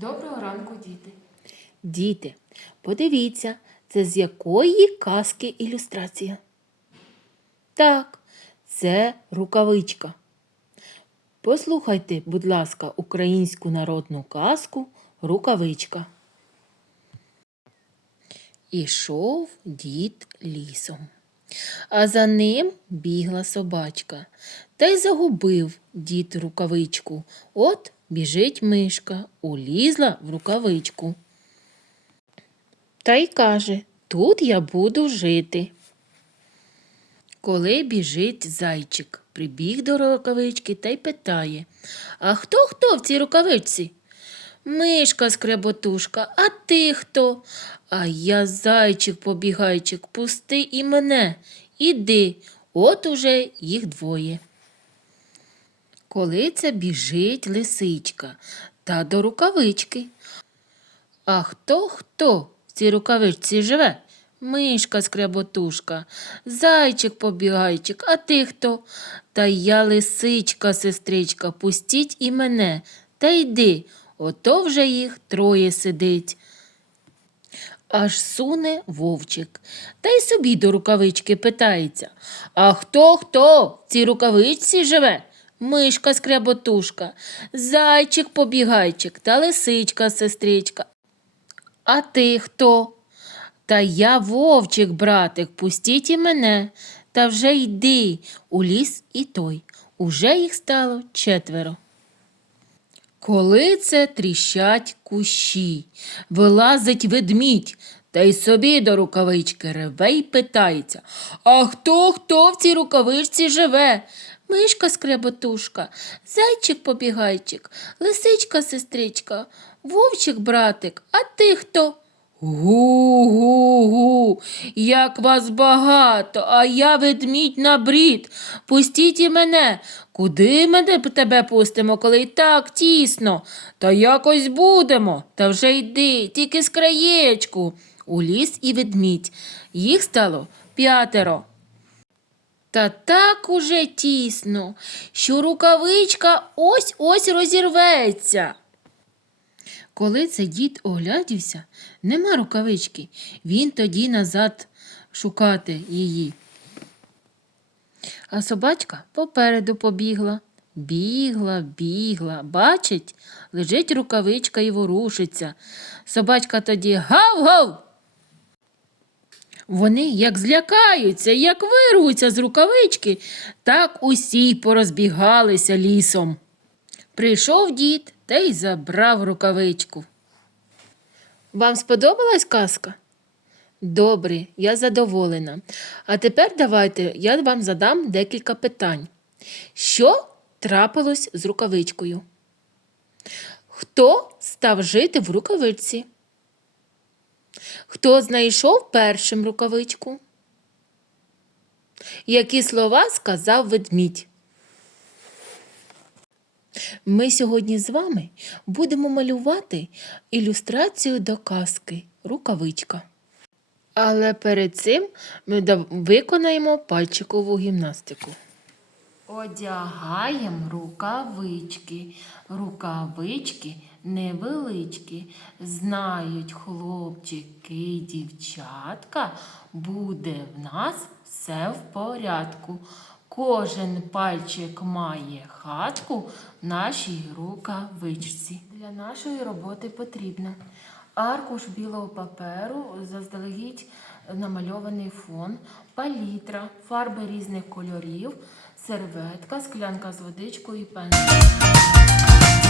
Доброго ранку, діти. Діти, подивіться, це з якої казки ілюстрація? Так, це рукавичка. Послухайте, будь ласка, українську народну казку Рукавичка. Ішов дід лісом, а за ним бігла собачка. Та й загубив дід рукавичку. От біжить мишка, улізла в рукавичку. Та й каже, тут я буду жити. Коли біжить зайчик, прибіг до рукавички та й питає А хто хто в цій рукавичці? Мишка скреботушка, а ти хто? А я зайчик побігайчик, пусти і мене. Іди, от уже їх двоє. Коли це біжить лисичка та до рукавички. А хто хто в цій рукавичці живе? Мишка скреботушка, зайчик побігайчик, а ти хто? Та я лисичка, сестричка, пустіть і мене, та йди, ото вже їх троє сидить. Аж суне вовчик, та й собі до рукавички питається. А хто хто в цій рукавичці живе? Мишка скреботушка, зайчик побігайчик та лисичка сестричка. А ти хто? Та я вовчик, братик, пустіть і мене, та вже йди у ліс і той. Уже їх стало четверо. Коли це тріщать кущі, вилазить ведмідь, та й собі до рукавички реве й питається А хто хто в цій рукавичці живе? Мишка скреботушка, зайчик побігайчик, лисичка сестричка, вовчик братик, а ти хто? Гу-гу-гу, як вас багато, а я ведмідь на брід. Пустіть і мене. Куди мене тебе пустимо, коли й так тісно? Та якось будемо. Та вже йди, тільки з краєчку. У ліс і ведмідь. Їх стало п'ятеро. Та так уже тісно, що рукавичка ось ось розірветься. Коли це дід оглядівся, нема рукавички. Він тоді назад шукати її. А собачка попереду побігла. Бігла, бігла, бачить, лежить рукавичка і ворушиться. Собачка тоді гав-гав. Вони як злякаються, як вирвуться з рукавички, так усі й порозбігалися лісом. Прийшов дід та й забрав рукавичку. Вам сподобалась казка? Добре, я задоволена. А тепер давайте я вам задам декілька питань. Що трапилось з рукавичкою? Хто став жити в рукавичці? Хто знайшов першим рукавичку? Які слова сказав ведмідь? Ми сьогодні з вами будемо малювати ілюстрацію до казки Рукавичка. Але перед цим ми виконаємо пальчикову гімнастику. Одягаємо рукавички, рукавички невеличкі. Знають хлопчики й дівчатка, буде в нас все в порядку. Кожен пальчик має хатку в нашій рукавичці. Для нашої роботи потрібно аркуш білого паперу, заздалегідь намальований фон, палітра, фарби різних кольорів, серветка, склянка з водичкою і пензлем.